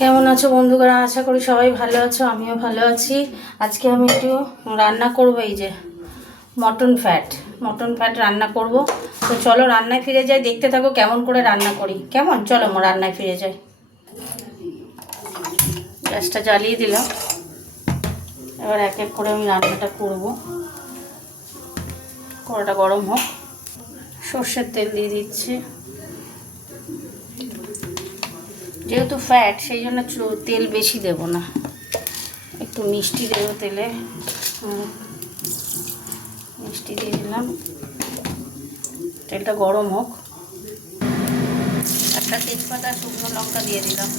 কেমন আছো বন্ধুরা? আশা করি সবাই ভালো আছো, আমিও ভালো আছি। আজকে আমি একটু রান্না করব, এই যে মটন ফ্যাট রান্না করব। তো চলো রান্নায় ফিরে যাই, দেখতে থাকো কেমন করে রান্না করি। কেমন? চলো রান্নায় ফিরে যাই। গ্যাসটা জ্বালিয়ে দিলাম, এবার এক এক করে আমি রান্নাটা করব। কড়াটা গরম হোক, সর্ষের তেল দিয়ে দিচ্ছি। যেহেতু ফ্যাট সেই জন্য তেল বেশি দেব না, একটু মিষ্টি দেবো তেলে। মিষ্টি দিয়ে দিলাম, তেলটা গরম হোক। একটা তেজপাতা, শুকনো লঙ্কা দিয়ে দিলাম,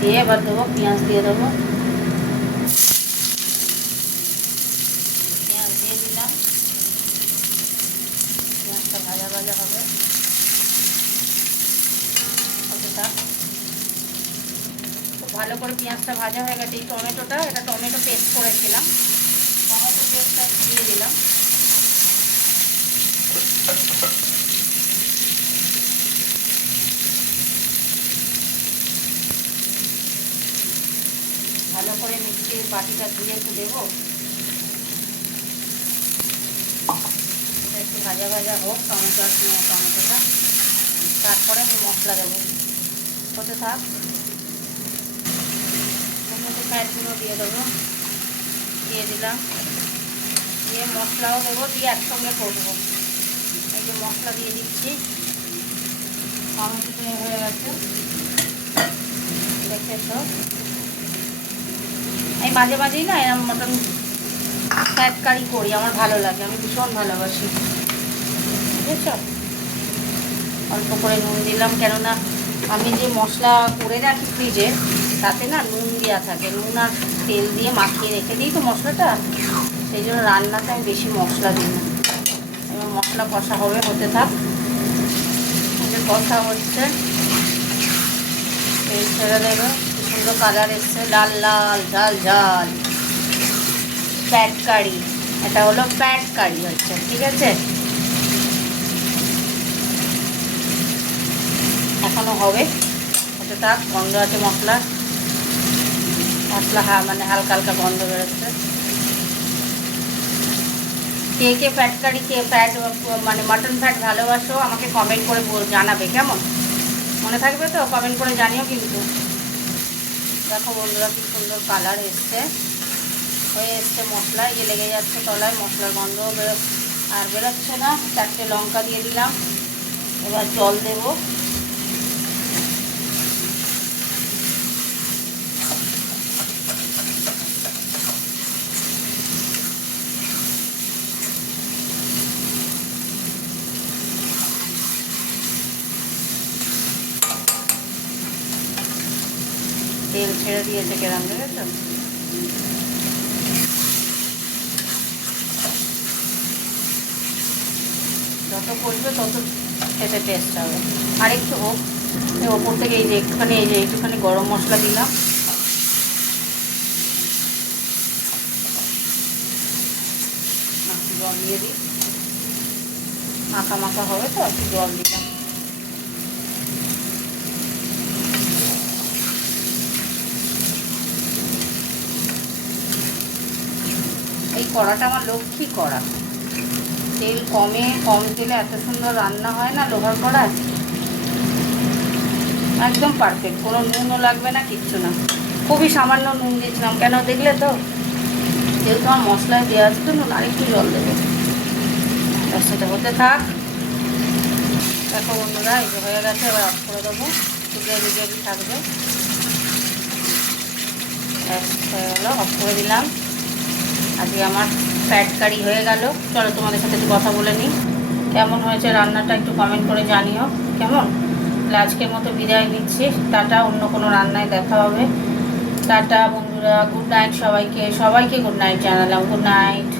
দিয়ে এবার দেবো পেঁয়াজ দিয়ে দেবো। পেঁয়াজ দিয়ে দিলাম, পেঁয়াজটা ভাজা ভাজা হবে। খুব ভালো করে পেঁয়াজটা ভাজা হয়ে গেছে। এই এটা টমেটো পেস্ট করেছিলাম, টমেটো পেস্টটা দিয়ে দিলাম। ভালো করে মিক্সির বাটিটা ধুয়ে একটু দেবো। এটা একটু ভাজা ভাজা হোক টমেটোটা, তারপরে আমি মশলা দেবো। হতে থাক। টমেটো ফ্যাটগুলো দিয়ে দেবো, দিয়ে দিলাম, দিয়ে মশলাও দেবো, দিয়ে একসঙ্গে করবো। এই যে মশলা দিয়ে দিচ্ছি, টমেটো হয়ে গেছে দেখেছো। আমি মাঝে মাঝেই না এরকম মটন ফ্যাট কারি করি, আমার ভালো লাগে, আমি ভীষণ ভালোবাসি। বুঝেছ? অল্প করে নুন দিলাম, কেননা আমি যে মশলা করে রাখি ফ্রিজে তাতে না নুন দেওয়া থাকে, নুন আর তেল দিয়ে মাখিয়ে রেখে দিই তো মশলাটা, সেই জন্য রান্নাতে আমি বেশি মশলা দিই না। এবার মশলা কষা হবে, হতে থাক। কষা হচ্ছে, তেল ছেড়ে দেবে, সুন্দর কালার এসছে, লাল লাল ঝাল ঝাল ফ্যাট কারি। এটা হলো ফ্যাট কারি হচ্ছে, ঠিক আছে? এখনো হবে, হতে থাক। গন্ধ আছে মশলা মানে হালকা হালকা গন্ধ বেরোচ্ছে। কে কে ফ্যাট কারি, কে ফ্যাট মানে মটন ফ্যাট ভালোবাসো আমাকে কমেন্ট করে জানাবে, কেমন? মনে থাকবে তো? কমেন্ট করে জানিও কিন্তু। দেখো বন্ধুরা কি সুন্দর কালার এসছে, হয়ে এসছে। মশলায় যে লেগে যাচ্ছে তলায়, মশলার গন্ধ আর বেরোচ্ছে না। 4টে লঙ্কা দিয়ে দিলাম, এবার জল দেবো। তেল ছেড়ে দিয়েছে কেরাম, দেখেছো? যত করবে তত খেতে টেস্ট হবে। আর একটু হোক, ওপর থেকে এই যে একটুখানি গরম মশলা দিলাম। জল দিয়ে দিই, মাখা মাখা হবে তো, একটু জল দিলাম। এই কড়াটা আমার লক্ষ্মী কড়া, তেল কম তেলে এত সুন্দর রান্না হয় না লোহার কড়ায়, একদম পারফেক্ট। কোনো নুনও লাগবে না, কিচ্ছু না। খুবই সামান্য নুন দিয়েছিলাম, কেন দেখলে তো? যেহেতু আমার মশলায় দেওয়া আছে তো নুন, আরেকটু জল দেবো। সেটা হতে থাক। দেখো বন্ধুরা, এই যে হয়ে গেছে, এবার অফ করে দেবো। গ্রেভি থাকবে, হয়ে গেলো, অফ করে দিলাম। আজকে আমার ফ্যাট কারি হয়ে গেল। চলো তোমাদের সাথে একটু কথা বলে নিই, কেমন হয়েছে রান্নাটা একটু কমেন্ট করে জানিও, কেমন? তাহলে আজকের মতো বিদায় নিচ্ছি, টাটা। অন্য কোনো রান্নায় দেখা হবে। টাটা বন্ধুরা, গুড নাইট সবাইকে গুড নাইট জানালাম, গুড নাইট।